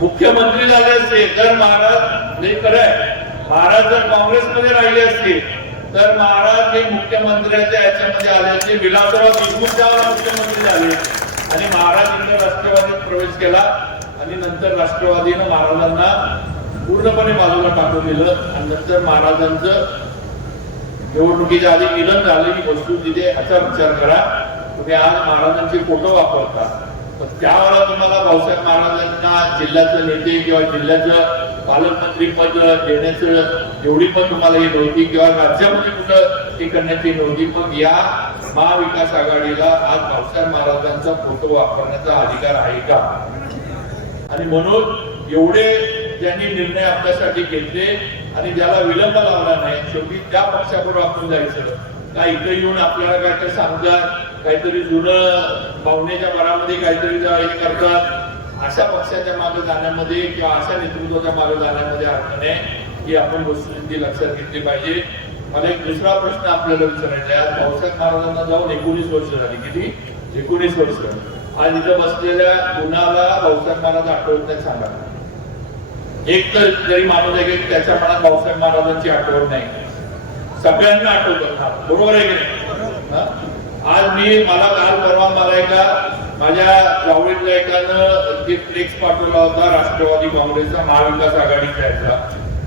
मुख्यमंत्री झाले असते तर महाराज हे खरं आहे. महाराज जर काँग्रेसमध्ये राहिले असते तर महाराज हे मुख्यमंत्र्याच्या याच्यामध्ये आले असते विलासराव देशमुख त्यावेळेला मुख्यमंत्री झाले आणि महाराज राष्ट्रवादीत प्रवेश केला आणि नंतर राष्ट्रवादीनं महाराजांना पूर्णपणे बाजूला टाकून दिलं आणि नंतर महाराजांचं निवडणुकीच्या आधी मिलन झालं ही वस्तू तिथे असा विचार करा. तुम्ही आज महाराजांचे फोटो वापरता. पण त्यावेळेला तुम्हाला भाऊसाहेब महाराजांना जिल्ह्याचं नेते किंवा जिल्ह्याचं पालकमंत्री पद देण्याचं एवढी पण तुम्हाला ही नव्हती किंवा राज्यामध्ये कुठं हे करण्याची नव्हती मग या महाविकास आघाडीला आज भाऊसाहेब महाराजांचा फोटो वापरण्याचा अधिकार आहे का? आणि म्हणून एवढे ज्यांनी निर्णय आपल्यासाठी घेतले आणि ज्याला विलंब लावला नाही शेवटी त्या पक्षाबरोबर आपण जायचं. का इथं येऊन आपल्याला काय सांगतात काहीतरी जुनं भावनेच्या मनामध्ये काहीतरी हे करतात. अशा पक्षाच्या मागे जाण्यामध्ये किंवा अशा नेतृत्वाच्या मागे जाण्यामध्ये अर्थ नाही ही आपण वस्तुस्थिती लक्षात घेतली पाहिजे. मला एक दुसरा प्रश्न आपल्याला विचारायचा आहे. आज भाऊसाहेब महाराजांना जाऊन एकोणीस वर्ष झाली. किती? एकोणीस वर्ष. आज इथं बसलेल्या कुणाला भाऊसाहेब महाराज आठवत नाही सांगा. एक तर जरी माणूस आहे की त्याच्या मनात भाऊसाहेब महाराजांची आठवण नाही. सगळ्यांना आठवतो. बरोबर आहे की नाही? आज मी मला काल परवा मला एका माझ्या जावळीतल्या एकानं जे फ्लेक्स पाठवला होता राष्ट्रवादी काँग्रेसचा महाविकास आघाडीचा याचा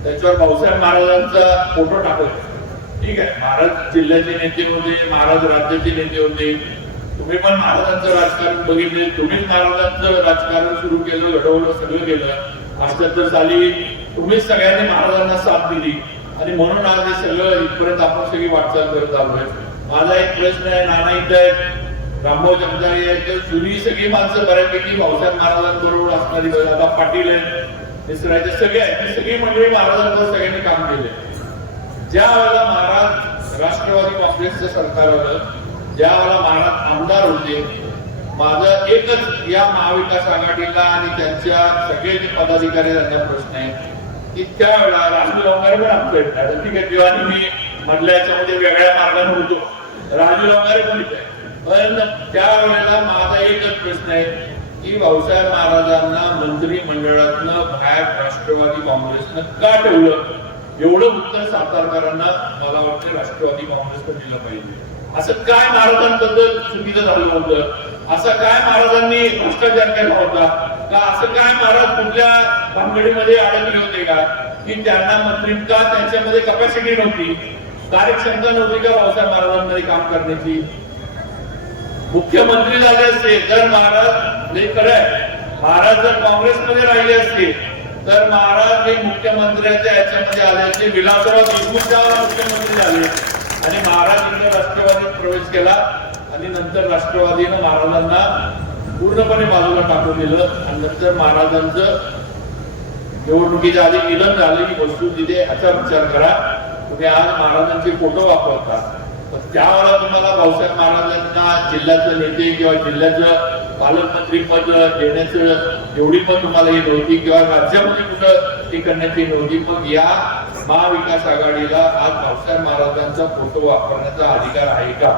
त्याच्यावर भाऊसाहेब महाराजांचा फोटो टाकला. ठीक आहे महाराज जिल्ह्याचे नेते होते महाराज राज्याचे नेते होते. तुम्ही पण महाराजांचं राजकारण बघितले तुम्हीच महाराजांचं राजकारण सुरू केलं घडवलं सगळं केलं. अठ्याहत्तर साली तुम्हीच सगळ्यांनी महाराजांना साथ दिली. आणि म्हणून आज हे सगळं इथपर्यंत आपण सगळी वाटचाल करत आलोय. माझा एक प्रश्न आहे नाना इथं आहे रामभाऊ आहे जुनी सगळी माणसं बऱ्यापैकी भाऊसाहेब महाराजांबरोबर असणारी आता पाटील आहे सगळ्याचे सगळे आहेत. ही सगळी मंडळी महाराजांबरोबर सगळ्यांनी काम केले ज्या वेळेला महाराज राष्ट्रवादी काँग्रेसचं सरकार आलं ज्या वेळेला महाराज आमदार होते माझं एकच या महाविकास आघाडीला आणि त्यांच्या सगळे जे पदाधिकारी त्यांचा प्रश्न आहे. की त्यावेळेला राजू लवंगारे पण आमच्या ठीक आहे तेव्हा मी मधल्या याच्यामध्ये वेगळ्या मार्गाने होतो राजू लवंगारे पण इथे पण त्यावेळेला माझा एकच प्रश्न आहे की भाऊसाहेब महाराजांना मंत्रिमंडळातनं बाहेर राष्ट्रवादी काँग्रेसनं का ठेवलं? एवढं उत्तर सातारकरांना मला वाटतं राष्ट्रवादी काँग्रेसनं दिलं पाहिजे. असं काय महाराजांबद्दल चुकीचं झालं होतं? असं काय महाराजांनी भ्रष्टाचार केला होता? का असं काय महाराज कुठल्या भानगडीमध्ये अडकले होते का? की त्यांना मंत्री का त्यांच्यामध्ये कपॅसिटी नव्हती? कार्यक्षमता नव्हती का भाऊसाहेब महाराजांमध्ये काम करण्याची? मुख्यमंत्री झाले असते. तर महाराज हे खरं आहे. महाराज जर काँग्रेसमध्ये राहिले असते तर महाराज हे मुख्यमंत्र्यांच्या याच्यामध्ये आल्याचे विलासराव देशमुख मुख्यमंत्री झाले. आणि महाराजांनी राष्ट्रवादीत प्रवेश केला. आणि नंतर राष्ट्रवादीनं महाराजांना पूर्णपणे बाजूला टाकून दिलं आणि नंतर महाराजांचं निवडणुकीच्या आधी निलन झालं वस्तू तिथे याचा विचार करा. तुम्ही आज महाराजांचे फोटो वापरता. पण त्यावेळेला तुम्हाला भाऊसाहेब महाराजांना जिल्ह्याचं नेते किंवा जिल्ह्याचं पालकमंत्री पद देण्याचं एवढी पण तुम्हाला ही नव्हती किंवा राज्यामध्ये कुठं हे करण्याची नव्हती. मग या महाविकास आघाडीला आज भाऊसाहेब महाराजांचा फोटो वापरण्याचा अधिकार आहे का?